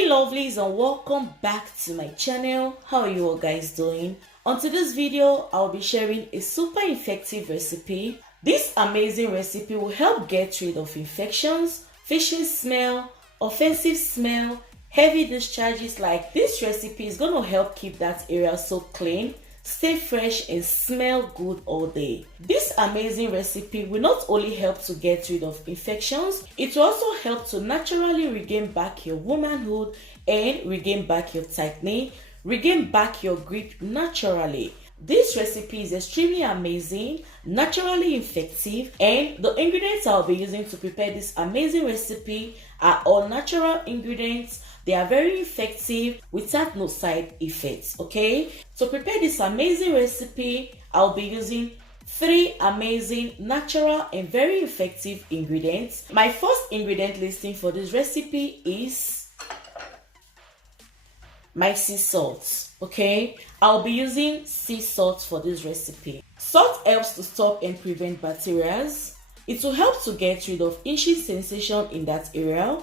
Hey lovelies, and welcome back to my channel. How are you all guys doing? On today's video, I'll be sharing a super effective recipe. This amazing recipe will help get rid of infections, fishy smell, offensive smell, heavy discharges. Like, this recipe is going to help keep that area so clean, stay fresh, and smell good all day. This amazing recipe will not only help to get rid of infections, it will also help to naturally regain back your womanhood and regain back your tightening, regain back your grip naturally. This recipe is extremely amazing, naturally effective, and the ingredients I'll be using to prepare this amazing recipe are all natural ingredients. They are very effective without no side effects. Okay, to prepare this amazing recipe, I'll be using 3 amazing, natural, and very effective ingredients. My first ingredient listing for this recipe is my sea salt. Okay, I'll be using sea salt for this recipe. Salt helps to stop and prevent bacteria. It will help to get rid of itching sensation in that area.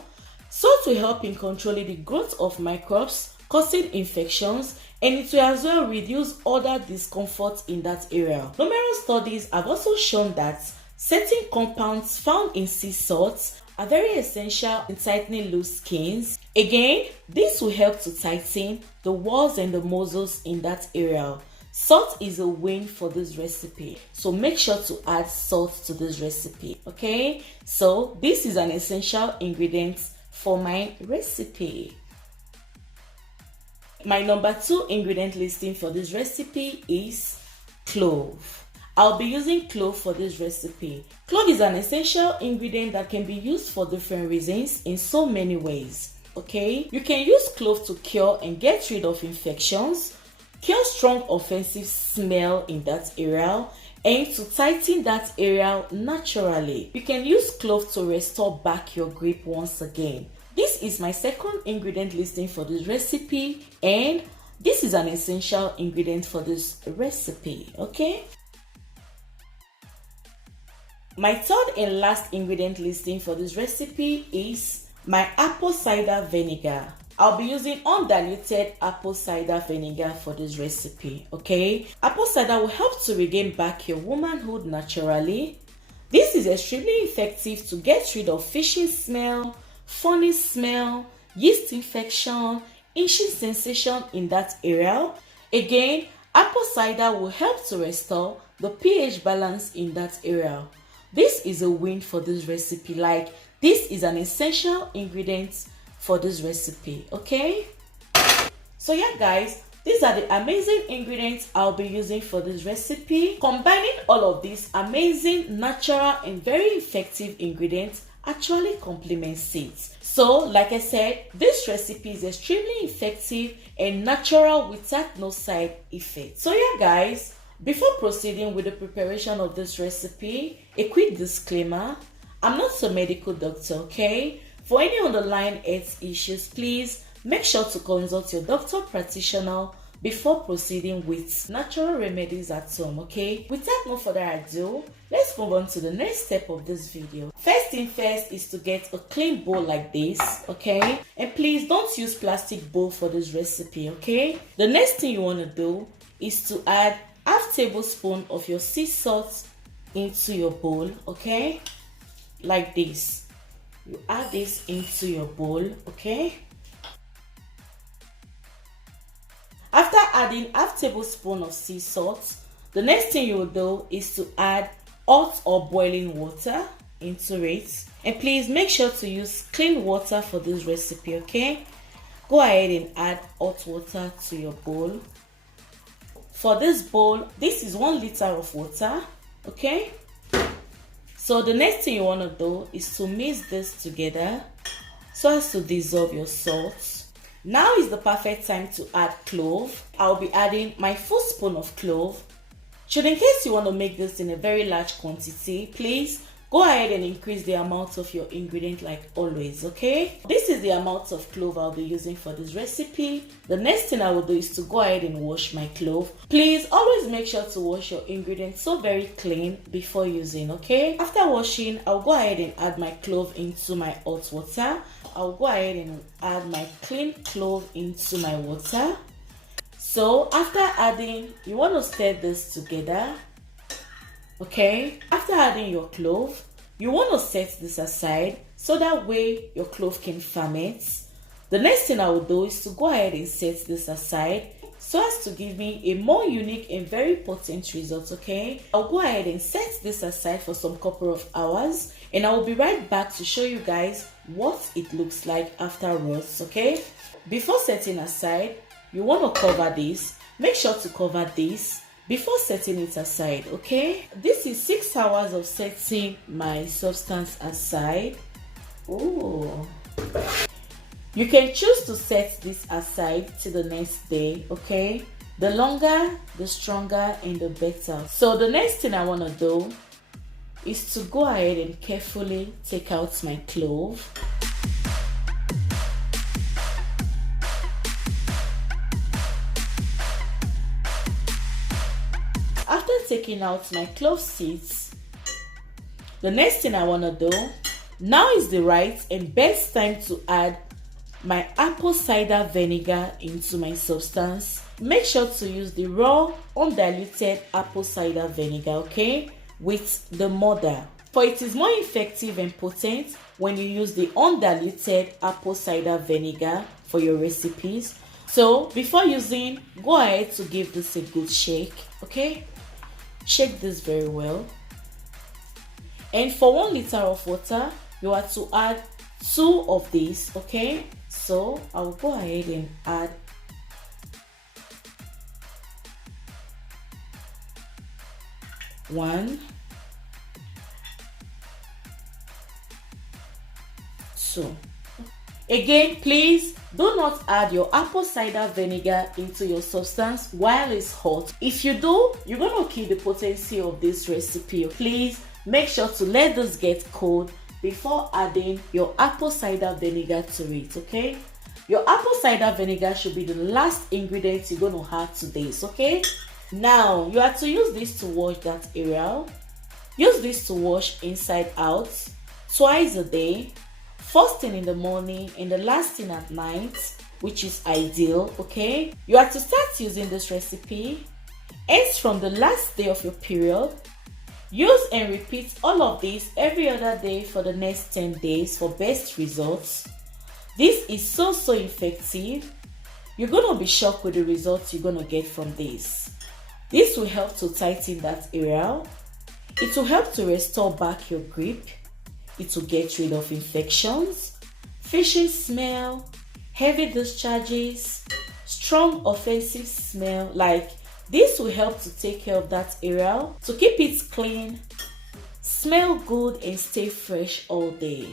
Salt will help in controlling the growth of microbes causing infections, and it will as well reduce other discomfort in that area. Numerous studies have also shown that certain compounds found in sea salt are very essential in tightening loose skins. Again, this will help to tighten the walls and the muscles in that area. Salt is a win for this recipe, so make sure to add salt to this recipe. Okay, so this is an essential ingredient for my recipe. My number 2 ingredient listing for this recipe is clove. I'll be using clove for this recipe. Clove is an essential ingredient that can be used for different reasons in so many ways. Okay, you can use clove to cure and get rid of infections, cure strong offensive smell in that area, and to tighten that area naturally. You can use clove to restore back your grip once again. This is my second ingredient listing for this recipe, and this is an essential ingredient for this recipe. Okay, my third and last ingredient listing for this recipe is my apple cider vinegar. I'll be using undiluted apple cider vinegar for this recipe. Okay, apple cider will help to regain back your womanhood naturally. This is extremely effective to get rid of fishy smell, funny smell, yeast infection, itching sensation in that area. Again, apple cider will help to restore the pH balance in that area. This is a win for this recipe. Like, this is an essential ingredient for this recipe. Okay, so yeah guys, these are the amazing ingredients I'll be using for this recipe. Combining all of these amazing, natural, and very effective ingredients actually complements it. So like I said, this recipe is extremely effective and natural without no side effects. So yeah guys, before proceeding with the preparation of this recipe, a quick disclaimer: I'm not a medical doctor. Okay, for any underlying health issues, please make sure to consult your doctor practitioner before proceeding with natural remedies at home. Okay, without no further ado, let's move on to the next step of this video. First thing first is to get a clean bowl like this. Okay, and please don't use plastic bowl for this recipe. Okay, the next thing you want to do is to add half tablespoon of your sea salt into your bowl. Okay, like this. You add this into your bowl. Okay, after adding half tablespoon of sea salt, the next thing you will do is to add hot or boiling water into it. And please make sure to use clean water for this recipe. Okay, go ahead and add hot water to your bowl. For this bowl, this is 1 liter of water. Okay, so the next thing you want to do is to mix this together so as to dissolve your salt. Now is the perfect time to add clove. I'll be adding my full spoon of clove. Should in case you want to make this in a very large quantity, please go ahead and increase the amount of your ingredient like always. Okay, this is the amount of clove I'll be using for this recipe. The next thing I will do is to go ahead and wash my clove. Please always make sure to wash your ingredients so very clean before using. Okay, after washing, I'll go ahead and add my clove into my hot water. I'll go ahead and add my clean clove into my water. So after adding, you want to stir this together. Okay, after adding your clove, you want to set this aside so that way your clove can ferment. The next thing I will do is to go ahead and set this aside so as to give me a more unique and very potent result. Okay, I'll go ahead and set this aside for some couple of hours, and I will be right back to show you guys what it looks like afterwards. Okay, before setting aside, you want to cover this. Make sure to cover this before setting it aside. Okay, this is 6 hours of setting my substance aside. Oh, you can choose to set this aside till the next day. Okay, the longer the stronger and the better. So the next thing I want to do is to go ahead and carefully take out my clove. After taking out my clove seeds, the next thing I want to do, now is the right and best time to add my apple cider vinegar into my substance. Make sure to use the raw undiluted apple cider vinegar, okay, with the mother, for it is more effective and potent when you use the undiluted apple cider vinegar for your recipes. So before using, go ahead to give this a good shake. Okay, shake this very well, and for 1 liter of water you are to add 2 of these. Okay, so I'll go ahead and add 1, 2. Again, please do not add your apple cider vinegar into your substance while it's hot. If you do, you're going to kill the potency of this recipe. Please make sure to let this get cold before adding your apple cider vinegar to it. Okay, your apple cider vinegar should be the last ingredient you're going to add to this. Okay, now you are to use this to wash that area. Use this to wash inside out twice a day, first thing in the morning and the last thing at night, which is ideal. Okay, you are to start using this recipe ends from the last day of your period. Use and repeat all of this every other day for the next 10 days for best results. This is so effective. You're going to be shocked with the results you're going to get from this. This will help to tighten that area. It will help to restore back your grip. It will get rid of infections, fishy smell, heavy discharges, strong offensive smell. Like, this will help to take care of that area, to keep it clean, smell good and stay fresh all day.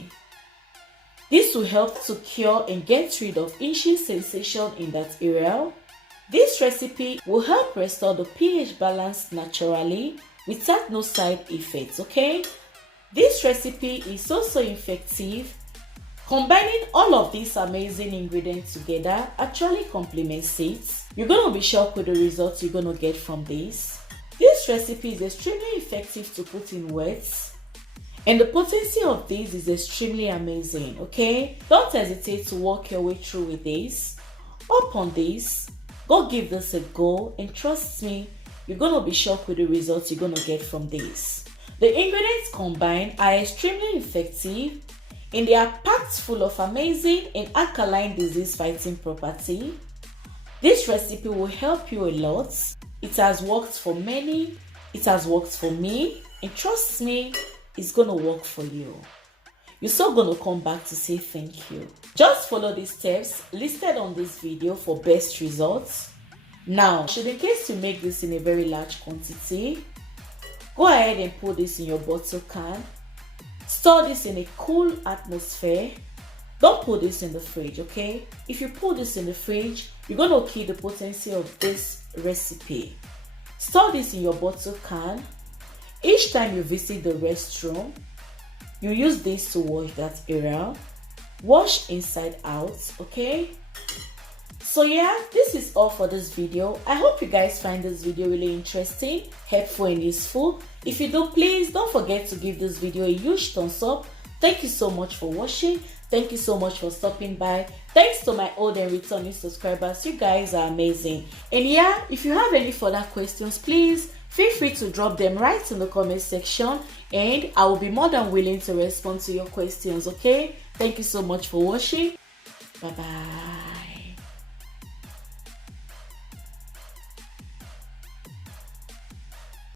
This will help to cure and get rid of itching sensation in that area. This recipe will help restore the pH balance naturally without no side effects. Okay, this recipe is so effective. Combining all of these amazing ingredients together actually complements it. You're going to be shocked with the results you're going to get from this. This recipe is extremely effective to put in wets, and the potency of this is extremely amazing. Okay, don't hesitate to walk your way through with this. Up on this, go give this a go, and trust me, you're going to be shocked with the results you're going to get from this. The ingredients combined are extremely effective, and they are packed full of amazing and alkaline disease fighting property. This recipe will help you a lot. It has worked for many, it has worked for me, and trust me, it's gonna work for you. You're so gonna come back to say thank you. Just follow the steps listed on this video for best results. Now, should in case you make this in a very large quantity, go ahead and put this in your bottle can. Store this in a cool atmosphere. Don't put this in the fridge, okay? If you put this in the fridge, you're going to kill the potency of this recipe. Store this in your bottle can. Each time you visit the restroom, you use this to wash that area. Wash inside out, okay? So yeah, this is all for this video. I hope you guys find this video really interesting, helpful and useful. If you do, please don't forget to give this video a huge thumbs up. Thank you so much for watching. Thank you so much for stopping by. Thanks to my old and returning subscribers. You guys are amazing. And yeah, if you have any further questions, please feel free to drop them right in the comment section, and I will be more than willing to respond to your questions, okay? Thank you so much for watching. Bye bye.